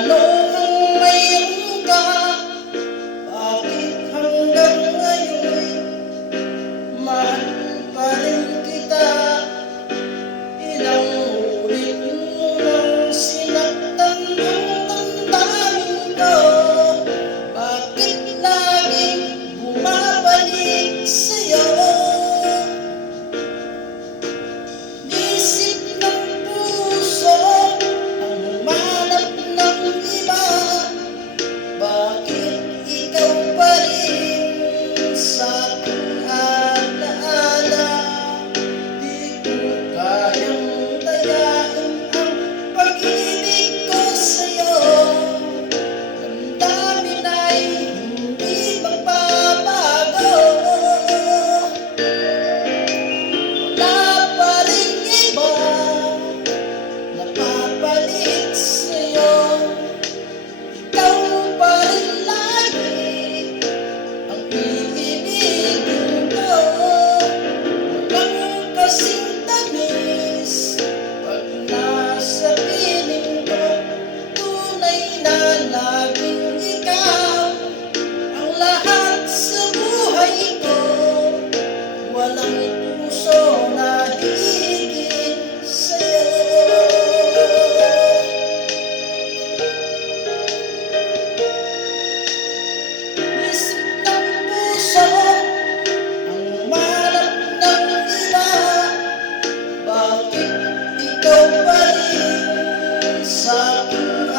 Ano ang mayroon ka? Bakit hanggang ngayon mahal pa rin kita? Ilang ulit mo nang sinaktan ang damdamin ko. Bakit laging bumabalik sa'yo? Isip ng puso ang humanap ng iba. Bakit ikaw pa rin sa aking alaala? Di ko kayang dayain ang pag-ibig ko sa'yo. Damdamin ay hindi magbabago. Wala pa rin iba napapalit sa'yo. Ikaw pa rin lagi ang iibigin ko. Walang kasing tamis pag nasa piling ko. Tunay na laging ikaw ang lahat sa buhay ko. Walang puso na hihigit sa'yo. Isip ng puso ang humanap ng iba. Bakit ikaw pa rin sa aking